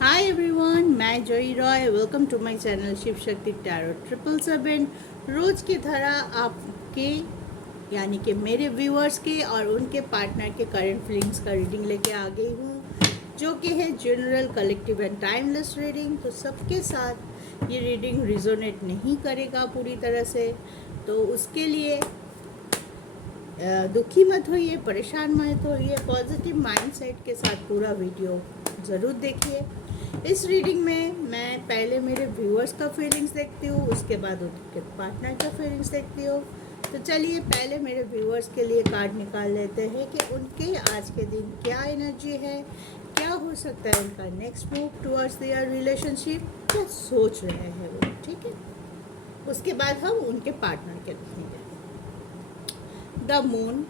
हाय everyone, मैं Joy Roy. Welcome to my channel Shiv Shakti tarot 777। रोज़ की तरह आपके यानी कि मेरे व्यूअर्स के और उनके पार्टनर के करंट फीलिंग्स का रीडिंग लेके आ गई हूँ, जो कि है general, collective and timeless reading. तो सबके साथ ये रीडिंग रिजोनेट नहीं करेगा पूरी तरह से, तो उसके लिए दुखी मत होइए, परेशान मत होइए। पॉजिटिव माइंडसेट के साथ पूरा वीडियो ज़रूर देखिए। इस रीडिंग में मैं पहले मेरे व्यूअर्स का फीलिंग्स देखती हूँ, उसके बाद उनके पार्टनर का फीलिंग्स देखती हूँ। तो चलिए पहले मेरे व्यूअर्स के लिए कार्ड निकाल लेते हैं कि उनके आज के दिन क्या एनर्जी है, क्या हो सकता है उनका next move towards their relationship, क्या सोच रहे हैं वो। ठीक है, उसके बाद हम उनके पार्टनर के देखेंगे। The moon,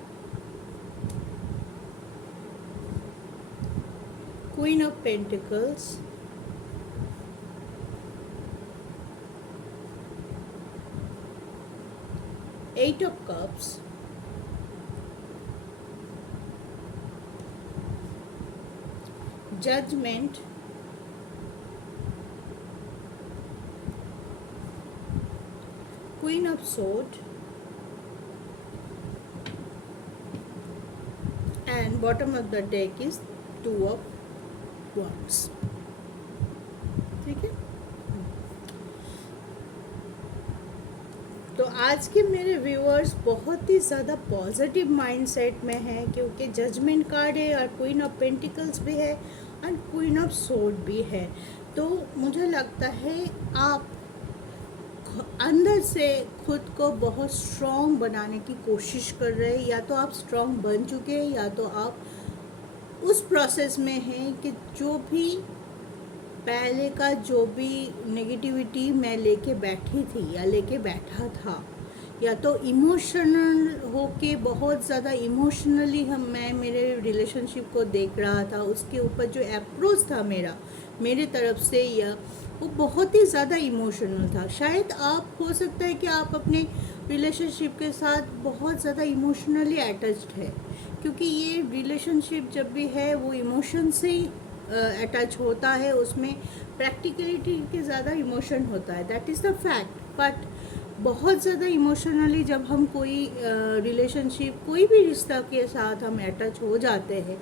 queen of pentacles, eight of cups, judgement, queen of sword and bottom of the deck is two of wands। ठीक है, तो आज के मेरे व्यूअर्स बहुत ही ज़्यादा पॉजिटिव माइंडसेट में हैं, क्योंकि जजमेंट कार्ड है और क्वीन ऑफ पेंटिकल्स भी है और क्वीन ऑफ सोर्ड भी है। तो मुझे लगता है आप अंदर से खुद को बहुत स्ट्रॉन्ग बनाने की कोशिश कर रहे हैं। या तो आप स्ट्रॉन्ग बन चुके हैं, या तो आप उस प्रोसेस में हैं कि जो भी पहले का जो भी नेगेटिविटी मैं लेके बैठी थी या लेके बैठा था, या तो इमोशनल होके बहुत ज़्यादा इमोशनली मैं मेरे रिलेशनशिप को देख रहा था, उसके ऊपर जो अप्रोच था मेरे तरफ से, या वो बहुत ही ज़्यादा इमोशनल था। शायद आप, हो सकता है कि आप अपने रिलेशनशिप के साथ बहुत ज़्यादा इमोशनली अटैच्ड है, क्योंकि ये रिलेशनशिप जब भी है वो इमोशन से ही अटैच होता है। उसमें प्रैक्टिकलिटी के ज़्यादा इमोशन होता है, that is the fact. But बहुत ज़्यादा इमोशनली जब हम कोई रिलेशनशिप, कोई भी रिश्ता के साथ हम अटैच हो जाते हैं,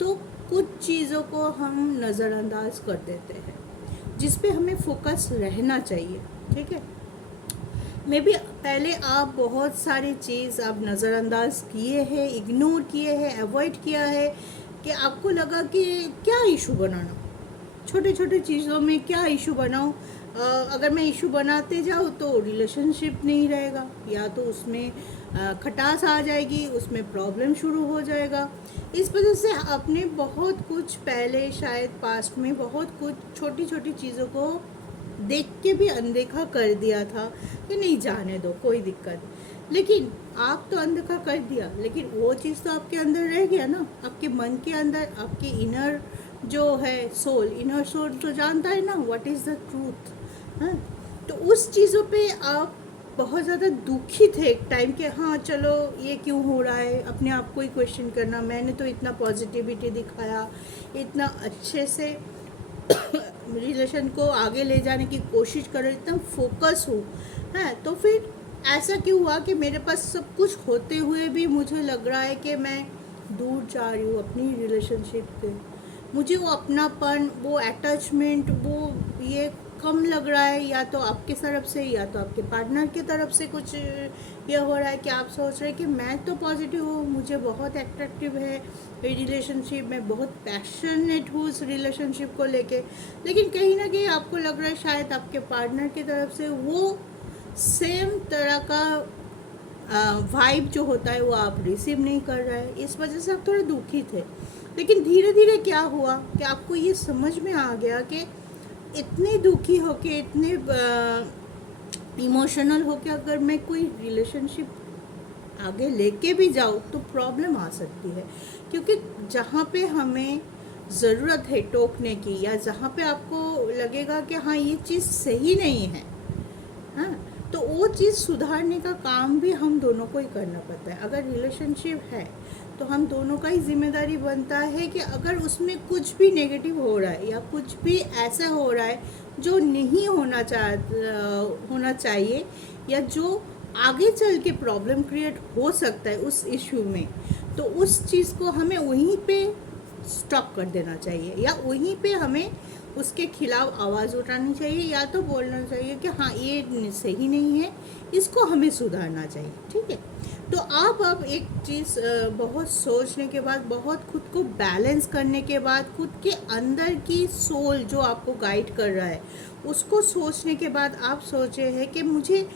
तो कुछ चीज़ों को हम नज़रअंदाज कर देते हैं, जिस पे हमें फोकस रहना चाहिए। ठीक है, मे बी पहले आप बहुत सारी चीज़ आप नज़रअंदाज किए हैं, इग्नोर किए हैं, अवॉइड किया है, कि आपको लगा कि क्या इशू बनाना, छोटे छोटे चीज़ों में क्या इशू बनाऊँ। अगर मैं इशू बनाते जाऊँ तो रिलेशनशिप नहीं रहेगा, या तो उसमें खटास आ जाएगी, उसमें प्रॉब्लम शुरू हो जाएगा। इस वजह से आपने बहुत कुछ पहले, शायद पास्ट में बहुत कुछ छोटी छोटी चीज़ों को देख के भी अनदेखा कर दिया था कि नहीं, जाने दो, कोई दिक्कत। लेकिन आप तो अनदेखा कर दिया, लेकिन वो चीज़ तो आपके अंदर रह गया ना, आपके मन के अंदर, आपके इनर जो है सोल, इनर सोल तो जानता है ना व्हाट इज़ द ट्रूथ। हाँ, तो उस चीज़ों पे आप बहुत ज़्यादा दुखी थे एक टाइम के, हाँ चलो ये क्यों हो रहा है, अपने आप को ही क्वेश्चन करना। मैंने तो इतना पॉजिटिविटी दिखाया, इतना अच्छे से रिलेशन को आगे ले जाने की कोशिश करो, इतना फोकस हूँ, है, तो फिर ऐसा क्यों हुआ कि मेरे पास सब कुछ होते हुए भी मुझे लग रहा है कि मैं दूर जा रही हूँ अपनी रिलेशनशिप से। मुझे वो अपनापन, वो अटैचमेंट, वो ये कम लग रहा है, या तो आपकी तरफ से या तो आपके पार्टनर की तरफ से कुछ ये हो रहा है कि आप सोच रहे हैं कि मैं तो पॉजिटिव हूँ, मुझे बहुत अट्रैक्टिव है रिलेशनशिप, मैं बहुत पैशनेट हूँ उस रिलेशनशिप को लेके, लेकिन कहीं ना कहीं आपको लग रहा है शायद आपके पार्टनर की तरफ से वो सेम तरह का वाइब जो होता है वो आप रिसीव नहीं कर रहे हैं। इस वजह से आप थोड़े दुखी थे। लेकिन धीरे धीरे क्या हुआ कि आपको ये समझ में आ गया कि इतने दुखी होके, इतने इमोशनल होके अगर मैं कोई रिलेशनशिप आगे लेके भी जाऊँ तो प्रॉब्लम आ सकती है, क्योंकि जहाँ पे हमें ज़रूरत है टोकने की, या जहाँ पे आपको लगेगा कि हाँ ये चीज़ सही नहीं है, हाँ, तो वो चीज़ सुधारने का काम भी हम दोनों को ही करना पड़ता है। अगर रिलेशनशिप है तो हम दोनों का ही जिम्मेदारी बनता है कि अगर उसमें कुछ भी नेगेटिव हो रहा है या कुछ भी ऐसा हो रहा है जो नहीं होना चाहिए, या जो आगे चल के प्रॉब्लम क्रिएट हो सकता है उस इश्यू में, तो उस चीज़ को हमें वहीं पे स्टॉप कर देना चाहिए, या वहीं पे हमें उसके खिलाफ आवाज़ उठानी चाहिए, या तो बोलना चाहिए कि हाँ ये सही नहीं है, इसको हमें सुधारना चाहिए। ठीक है, तो आप अब एक चीज़ बहुत सोचने के बाद, बहुत खुद को बैलेंस करने के बाद, खुद के अंदर की सोल जो आपको गाइड कर रहा है उसको सोचने के बाद आप सोचे हैं कि मुझे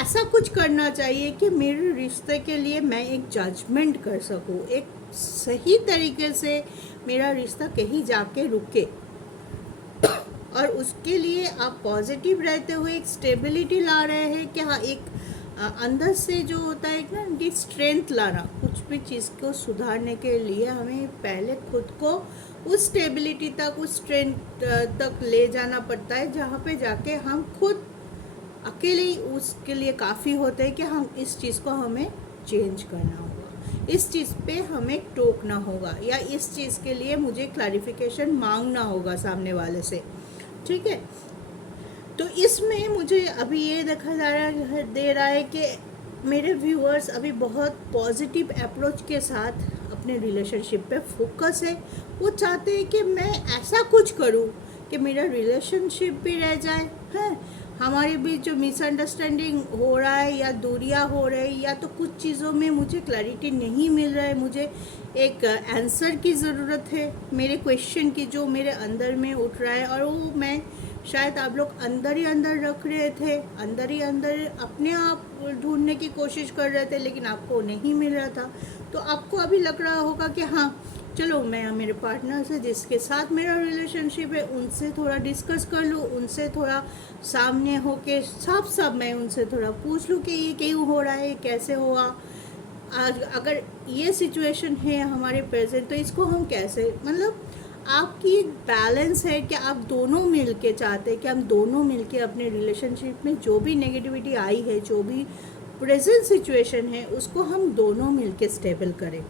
ऐसा कुछ करना चाहिए कि मेरे रिश्ते के लिए मैं एक जजमेंट कर सकूं, एक सही तरीके से मेरा रिश्ता कहीं जाके रुके, और उसके लिए आप पॉजिटिव रहते हुए एक स्टेबिलिटी ला रहे हैं कि हाँ एक अंदर से जो होता है ना कि स्ट्रेंथ लाना, कुछ भी चीज़ को सुधारने के लिए हमें पहले खुद को उस स्टेबिलिटी तक, उस स्ट्रेंथ तक ले जाना पड़ता है, जहाँ पे जाके हम खुद अकेले ही उसके लिए काफ़ी होते हैं कि हम इस चीज़ को हमें चेंज करना होगा, इस चीज़ पे हमें टोकना होगा, या इस चीज़ के लिए मुझे क्लैरिफिकेशन मांगना होगा सामने वाले से। ठीक है, तो इसमें मुझे अभी ये देखा दे रहा है कि मेरे व्यूअर्स अभी बहुत पॉजिटिव अप्रोच के साथ अपने रिलेशनशिप पे फोकस है। वो चाहते हैं कि मैं ऐसा कुछ करूं कि मेरा रिलेशनशिप भी रह जाए, है हमारे बीच जो मिसअंडरस्टैंडिंग हो रहा है या दूरियां हो रही, या तो कुछ चीज़ों में मुझे क्लैरिटी नहीं मिल रहा है, मुझे एक आंसर की ज़रूरत है मेरे क्वेश्चन की जो मेरे अंदर में उठ रहा है, और वो मैं शायद आप लोग अंदर ही अंदर रख रहे थे, अंदर ही अंदर अपने आप ढूंढने की कोशिश कर रहे थे, लेकिन आपको नहीं मिल रहा था। तो आपको अभी लग रहा होगा कि हाँ चलो मैं मेरे पार्टनर से जिसके साथ मेरा रिलेशनशिप है उनसे थोड़ा डिस्कस कर लूँ, उनसे थोड़ा सामने होके साफ साफ मैं उनसे थोड़ा पूछ लूँ कि ये क्यों हो रहा है, कैसे हुआ, आज अगर ये सिचुएशन है हमारे प्रेजेंट तो इसको हम कैसे, मतलब आपकी एक बैलेंस है कि आप दोनों मिलके चाहते हैं कि हम दोनों मिलके अपने रिलेशनशिप में जो भी नेगेटिविटी आई है, जो भी प्रेजेंट सिचुएशन है, उसको हम दोनों मिलके स्टेबल करें।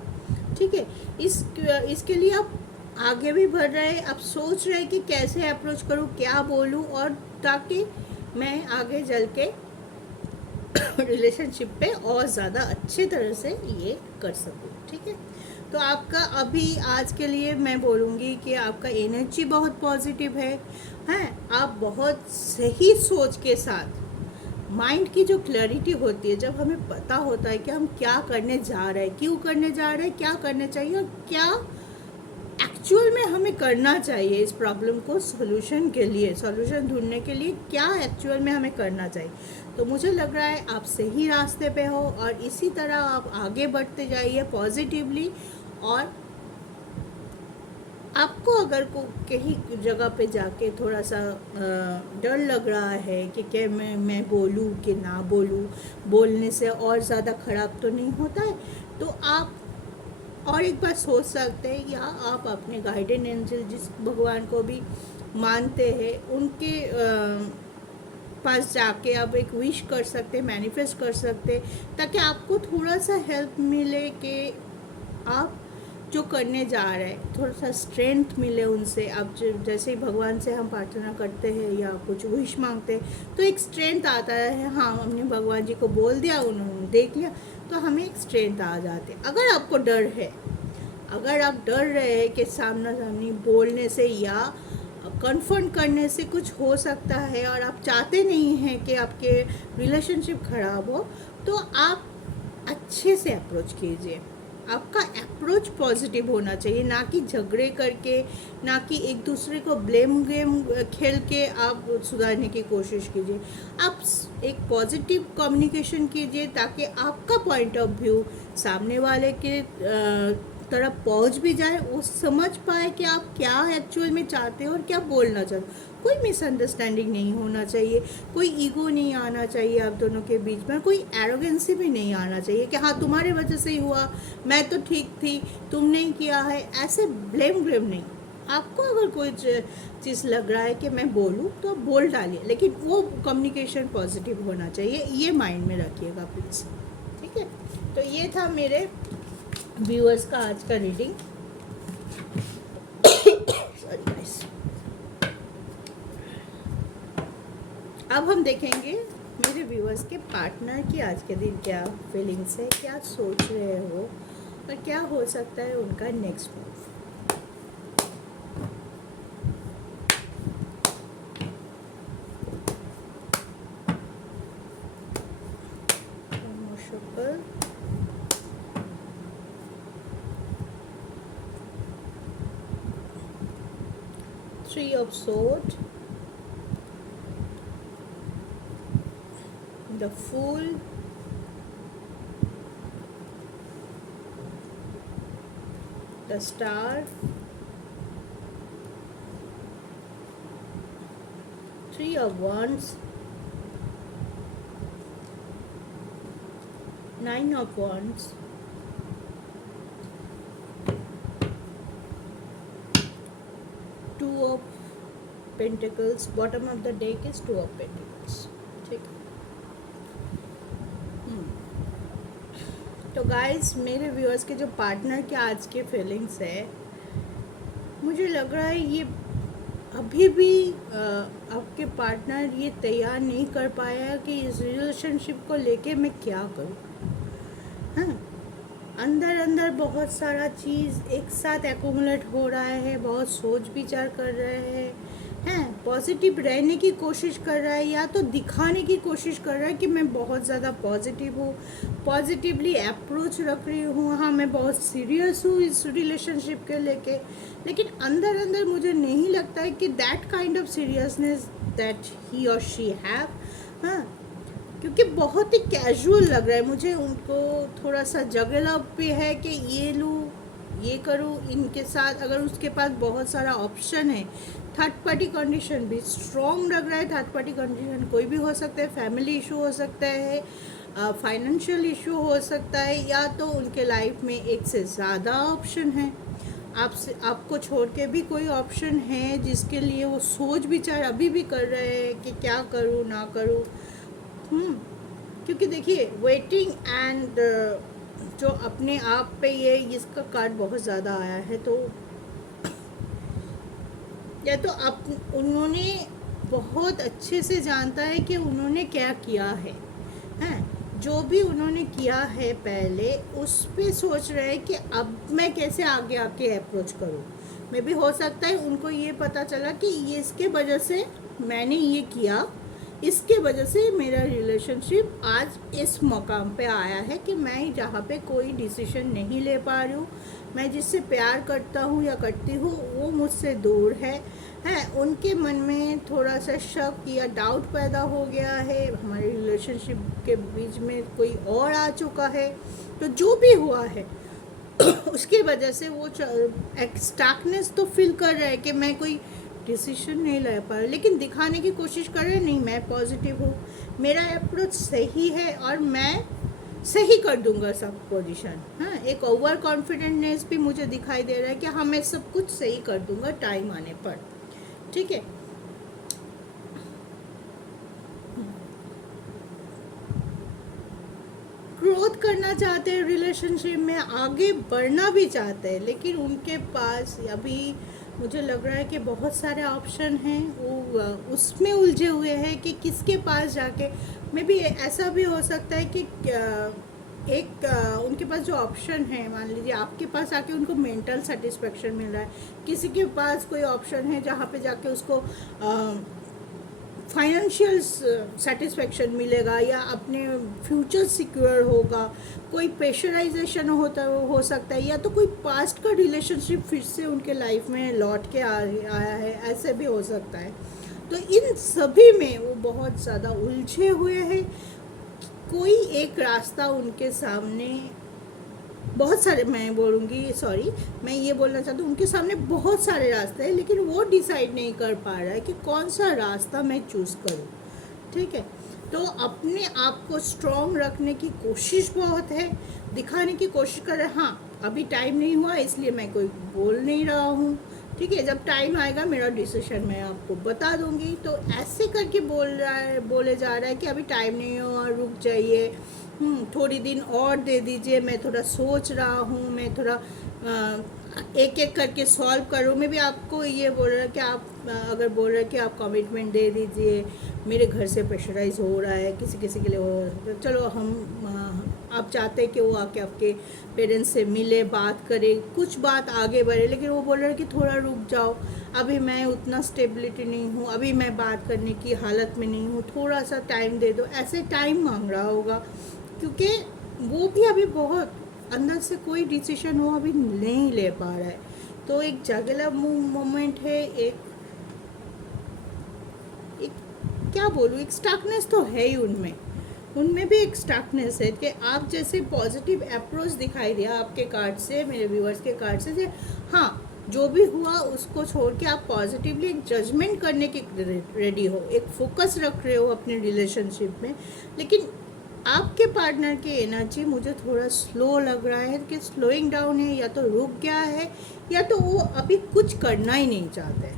ठीक है, इसके लिए आप आगे भी बढ़ रहे हैं, आप सोच रहे हैं कि कैसे अप्रोच करूं, क्या बोलूं, और ताकि मैं आगे चल के रिलेशनशिप पे और ज़्यादा अच्छे तरह से ये कर सकूं। ठीक है, तो आपका अभी आज के लिए मैं बोलूँगी कि आपका एनर्जी बहुत पॉजिटिव है, आप बहुत सही सोच के साथ, माइंड की जो क्लैरिटी होती है, जब हमें पता होता है कि हम क्या करने जा रहे हैं, क्यों करने जा रहे हैं, क्या करना चाहिए और क्या एक्चुअल में हमें करना चाहिए, इस प्रॉब्लम को सॉल्यूशन ढूंढने के लिए क्या एक्चुअल में हमें करना चाहिए, तो मुझे लग रहा है आप सही रास्ते पे हो, और इसी तरह आप आगे बढ़ते जाइए पॉजिटिवली। और आपको अगर को कहीं जगह पे जाके थोड़ा सा डर लग रहा है कि क्या मैं बोलूँ कि ना बोलूँ, बोलने से और ज़्यादा ख़राब तो नहीं होता है, तो आप और एक बार सोच सकते हैं, या आप अपने गाइडेन एंजल जिस भगवान को भी मानते हैं उनके पास जाके आप एक विश कर सकते, मैनिफेस्ट कर सकते, ताकि आपको थोड़ा सा हेल्प मिले कि आप जो करने जा रहे हैं थोड़ा सा स्ट्रेंथ मिले उनसे। आप जैसे ही भगवान से हम प्रार्थना करते हैं या कुछ विश मांगते हैं तो एक स्ट्रेंथ आता है, हाँ हमने भगवान जी को बोल दिया, उन्होंने देख लिया, तो हमें एक स्ट्रेंथ आ जाते। अगर आपको डर है, अगर आप डर रहे हैं कि सामना सामनी बोलने से या कन्फर्म करने से कुछ हो सकता है, और आप चाहते नहीं हैं कि आपके रिलेशनशिप ख़राब हो, तो आप अच्छे से अप्रोच कीजिए। आपका अप्रोच पॉजिटिव होना चाहिए, ना कि झगड़े करके, ना कि एक दूसरे को ब्लेम गेम खेल के आप सुधारने की कोशिश कीजिए। आप एक पॉजिटिव कम्युनिकेशन कीजिए ताकि आपका पॉइंट ऑफ व्यू सामने वाले के तरफ पहुंच भी जाए, वो समझ पाए कि आप क्या एक्चुअल में चाहते हो और क्या बोलना चाहते हो। कोई मिसअंडरस्टैंडिंग नहीं होना चाहिए, कोई ईगो नहीं आना चाहिए आप दोनों के बीच में, कोई एरोगेंसी भी नहीं आना चाहिए कि हाँ तुम्हारे वजह से ही हुआ, मैं तो ठीक थी, तुम नहीं किया है, ऐसे ब्लेम नहीं। आपको अगर कोई चीज़ लग रहा है कि मैं बोलूँ तो आप बोल डालिए, लेकिन वो कम्युनिकेशन पॉजिटिव होना चाहिए, ये माइंड में रखिएगा प्लीज़। ठीक है, तो ये था मेरे व्यूअर्स का आज का रीडिंग। Sorry guys. अब हम देखेंगे मेरे व्यूअर्स के पार्टनर की आज के दिन क्या फीलिंग्स है, क्या सोच रहे हैं वो, और क्या हो सकता है उनका नेक्स्ट मूव। शुक्र, Three of Swords, the Fool, the Star, Three of Wands, Nine of Wands, Two of Pentacles. Bottom of the deck is Two of Pentacles. ठीक है। तो गाइस, मेरे व्यूअर्स के जो पार्टनर के आज के फीलिंग्स है, मुझे लग रहा है ये अभी भी आपके पार्टनर ये तैयार नहीं कर पाया कि इस रिलेशनशिप को लेके मैं क्या करूँ। हाँ, अंदर अंदर बहुत सारा चीज़ एक साथ एक्यूमुलेट हो रहा है, बहुत सोच विचार कर रहे हैं, पॉजिटिव रहने की कोशिश कर रहा है या तो दिखाने की कोशिश कर रहा है कि मैं बहुत ज़्यादा पॉजिटिव हूँ, पॉजिटिवली अप्रोच रख रही हूँ, हाँ मैं बहुत सीरियस हूँ इस रिलेशनशिप के लेके, लेकिन अंदर अंदर मुझे नहीं लगता है कि that kind of seriousness that he और शी हैव। हाँ, क्योंकि बहुत ही कैजुअल लग रहा है मुझे, उनको थोड़ा सा जगला पे है कि ये लूँ ये करूँ इनके साथ। अगर उसके पास बहुत सारा ऑप्शन है, थर्ड पार्टी कंडीशन भी स्ट्रॉन्ग लग रहा है। थर्ड पार्टी कंडीशन कोई भी हो सकता है, फैमिली इशू हो सकता है, फाइनेंशियल इशू हो सकता है, या तो उनके लाइफ में एक से ज़्यादा ऑप्शन है, आपको छोड़ के भी कोई ऑप्शन है जिसके लिए वो सोच विचार अभी भी कर रहे हैं कि क्या करूँ ना करूँ। क्योंकि देखिए, वेटिंग एंड जो अपने आप पे ये इसका कार्ड बहुत ज़्यादा आया है, तो या तो उन्होंने बहुत अच्छे से जानता है कि उन्होंने क्या किया है, हैं जो भी उन्होंने किया है पहले, उस पे सोच रहे हैं कि अब मैं कैसे आगे आके अप्रोच करूँ। मे भी हो सकता है उनको ये पता चला कि ये इसके वजह से मैंने ये किया, इसके वजह से मेरा रिलेशनशिप आज इस मकाम पे आया है कि मैं जहाँ पे कोई डिसीजन नहीं ले पा रही हूँ, मैं जिससे प्यार करता हूँ या करती हूँ वो मुझसे दूर है। उनके मन में थोड़ा सा शक या डाउट पैदा हो गया है, हमारे रिलेशनशिप के बीच में कोई और आ चुका है। तो जो भी हुआ है उसकी वजह से वो एक स्टकनेस तो फील कर रहा है कि मैं कोई डिसीजन नहीं ले पा रहा, लेकिन दिखाने की कोशिश कर रहे हैं नहीं मैं पॉजिटिव हूँ, मेरा अप्रोच सही है और मैं सही कर दूंगा सब पोजीशन। हाँ, एक ओवर कॉन्फिडेंटनेस भी मुझे दिखाई दे रहा है कि हाँ मैं सब कुछ सही कर दूंगा टाइम आने पर। ठीक है, ग्रोथ करना चाहते हैं रिलेशनशिप में, आगे बढ़ना भी चाहते हैं, लेकिन उनके पास अभी मुझे लग रहा है कि बहुत सारे ऑप्शन हैं, वो उसमें उलझे हुए हैं कि किसके पास जाके। मे बी ऐसा भी हो सकता है कि एक उनके पास जो ऑप्शन है, मान लीजिए आपके पास आके उनको मेंटल सेटिस्फेक्शन मिल रहा है, किसी के पास कोई ऑप्शन है जहाँ पे जाके उसको फाइनेंशियल सेटिस्फेक्शन मिलेगा या अपने फ्यूचर सिक्योर होगा, कोई प्रेशराइजेशन हो सकता है, या तो कोई पास्ट का रिलेशनशिप फिर से उनके लाइफ में लौट के आया है, ऐसे भी हो सकता है। तो इन सभी में वो बहुत ज़्यादा उलझे हुए हैं। कोई एक रास्ता उनके सामने, बहुत सारे, मैं ये बोलना चाहती हूँ उनके सामने बहुत सारे रास्ते हैं, लेकिन वो डिसाइड नहीं कर पा रहा है कि कौन सा रास्ता मैं चूज़ करूँ। ठीक है, तो अपने आप को स्ट्रॉन्ग रखने की कोशिश बहुत है, दिखाने की कोशिश कर रहे हैं हाँ अभी टाइम नहीं हुआ इसलिए मैं कोई बोल नहीं रहा हूँ, ठीक है, जब टाइम आएगा मेरा डिसीजन मैं आपको बता दूंगी। तो ऐसे करके बोले जा रहा है कि अभी टाइम नहीं हो और रुक जाइए, थोड़ी दिन और दे दीजिए, मैं थोड़ा सोच रहा हूँ, मैं थोड़ा एक एक करके सॉल्व करूँ। मैं भी आपको ये बोल रहा है कि आप अगर बोल रहे हैं कि आप कमिटमेंट दे दीजिए, मेरे घर से प्रेशराइज हो रहा है, किसी किसी के लिए हो रहा है, तो चलो आप चाहते हैं कि वो आके आपके पेरेंट्स से मिले, बात करे, कुछ बात आगे बढ़े, लेकिन वो बोल रहे हैं कि थोड़ा रुक जाओ, अभी मैं उतना स्टेबिलिटी नहीं हूँ, अभी मैं बात करने की हालत में नहीं हूँ, थोड़ा सा टाइम दे दो, ऐसे टाइम मांग रहा होगा। क्योंकि वो भी अभी बहुत अंदर से कोई डिसीजन वो अभी नहीं ले पा रहा है। तो एक जगला मोमेंट है, एक क्या बोलूँ, एक स्टकनेस तो है ही उनमें, उनमें भी एक स्टकनेस है कि आप जैसे पॉजिटिव अप्रोच दिखाई दिया आपके कार्ड से, मेरे व्यूअर्स के कार्ड से, हाँ जो भी हुआ उसको छोड़ के आप पॉजिटिवली एक जजमेंट करने की रेडी हो, एक फोकस रख रहे हो अपने रिलेशनशिप में। लेकिन आपके पार्टनर की एनर्जी मुझे थोड़ा स्लो लग रहा है कि स्लोइंग डाउन है, या तो रुक गया है, या तो वो अभी कुछ करना ही नहीं चाहते।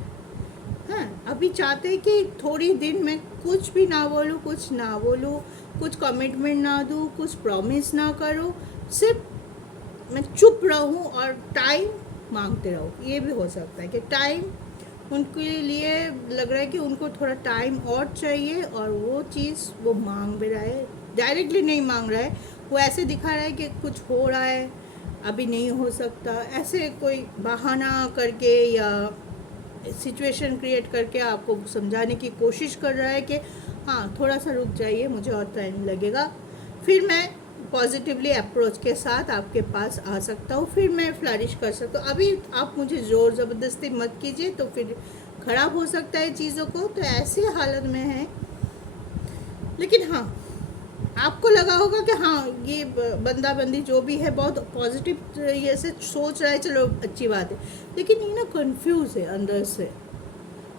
हाँ, अभी चाहते हैं कि थोड़ी दिन मैं कुछ भी ना बोलूँ, कुछ ना बोलूँ, कुछ कमिटमेंट ना दूँ, कुछ प्रॉमिस ना करूँ, सिर्फ मैं चुप रहूँ और टाइम मांगते रहूँ। ये भी हो सकता है कि टाइम उनके लिए लग रहा है कि उनको थोड़ा टाइम और चाहिए, और वो चीज़ वो मांग भी रहा है, डायरेक्टली नहीं मांग रहा है, वो ऐसे दिखा रहा है कि कुछ हो रहा है, अभी नहीं हो सकता, ऐसे कोई बहाना करके या सिचुएशन क्रिएट करके आपको समझाने की कोशिश कर रहा है कि हाँ थोड़ा सा रुक जाइए, मुझे और टाइम लगेगा, फिर मैं पॉजिटिवली अप्रोच के साथ आपके पास आ सकता हूँ, फिर मैं फ्लरिश कर सकता हूँ। अभी आप मुझे ज़ोर ज़बरदस्ती मत कीजिए, तो फिर ख़राब हो सकता है चीज़ों को। तो ऐसी हालत में है, लेकिन हाँ आपको लगा होगा कि हाँ ये बंदा बंदी जो भी है बहुत पॉजिटिव ये से सोच रहा है, चलो अच्छी बात है, लेकिन ये ना कंफ्यूज है अंदर से।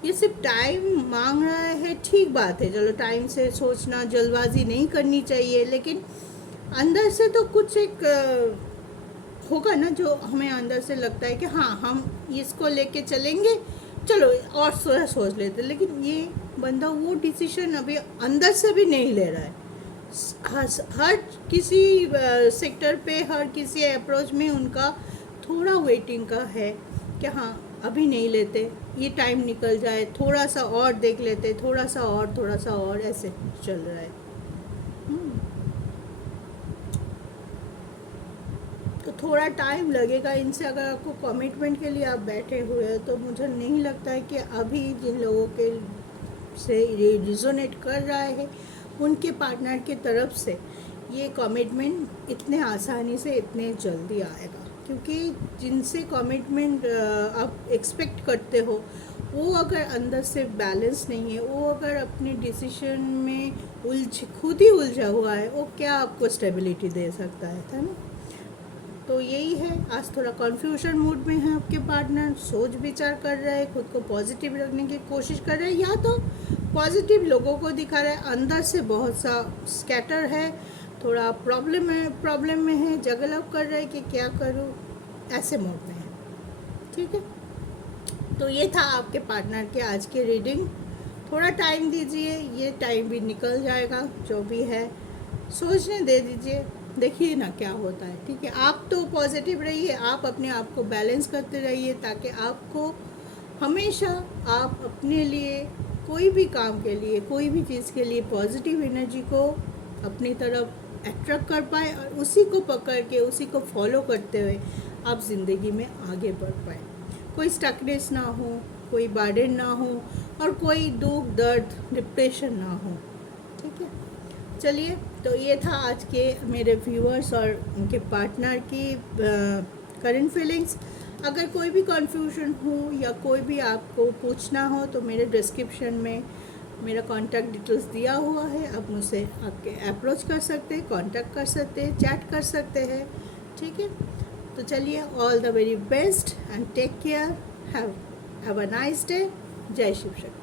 ये सिर्फ टाइम मांग रहा है, ठीक बात है, चलो टाइम से सोचना, जल्दबाजी नहीं करनी चाहिए, लेकिन अंदर से तो कुछ एक होगा ना जो हमें अंदर से लगता है कि हाँ हम इसको लेके चलेंगे, चलो और थोड़ा सोच लेते, लेकिन ये बंदा वो डिसीजन अभी अंदर से भी नहीं ले रहा है। हर किसी सेक्टर पे, हर किसी अप्रोच में उनका थोड़ा वेटिंग का है कि हाँ अभी नहीं लेते, ये टाइम निकल जाए, थोड़ा सा और देख लेते, थोड़ा सा और, थोड़ा सा और, ऐसे चल रहा है। तो थोड़ा टाइम लगेगा इनसे। अगर आपको कमिटमेंट के लिए आप बैठे हुए हैं, तो मुझे नहीं लगता है कि अभी जिन लोगों के से ये रिजोनेट कर रहा है उनके पार्टनर की तरफ से ये कमिटमेंट इतने आसानी से इतने जल्दी आएगा। क्योंकि जिनसे कमिटमेंट आप एक्सपेक्ट करते हो, वो अगर अंदर से बैलेंस नहीं है, वो अगर अपने डिसीजन में खुद ही उलझा हुआ है, वो क्या आपको स्टेबिलिटी दे सकता है ना। तो यही है, आज थोड़ा कन्फ्यूजन मूड में है आपके पार्टनर, सोच विचार कर रहे हैं, खुद को पॉजिटिव रखने की कोशिश कर रहे हैं, या तो पॉजिटिव लोगों को दिखा रहा है, अंदर से बहुत सा स्कैटर है, थोड़ा प्रॉब्लम में है, जगल अप कर रहा है कि क्या करूँ, ऐसे मोड में है। ठीक है, तो ये था आपके पार्टनर के आज की रीडिंग। थोड़ा टाइम दीजिए, ये टाइम भी निकल जाएगा, जो भी है सोचने दे दीजिए, देखिए ना क्या होता है। ठीक है, आप तो पॉजिटिव रहिए, आप अपने आप को बैलेंस करते रहिए, ताकि आपको हमेशा आप अपने लिए कोई भी काम के लिए, कोई भी चीज़ के लिए पॉजिटिव एनर्जी को अपनी तरफ अट्रैक्ट कर पाए, और उसी को पकड़ के, उसी को फॉलो करते हुए आप ज़िंदगी में आगे बढ़ पाए। कोई स्टकनेस ना हो, कोई बर्डन ना हो, और कोई दुख दर्द डिप्रेशन ना हो। ठीक है, चलिए, तो ये था आज के मेरे व्यूअर्स और उनके पार्टनर की करंट फीलिंग्स। अगर कोई भी कन्फ्यूजन हो या कोई भी आपको पूछना हो, तो मेरे डिस्क्रिप्शन में मेरा कांटेक्ट डिटेल्स दिया हुआ है, आप मुझसे आपके अप्रोच कर सकते हैं, कांटेक्ट कर सकते हैं, चैट कर सकते हैं। ठीक है, तो चलिए, all the very best and take care, have a nice day. जय शिव शक्ति।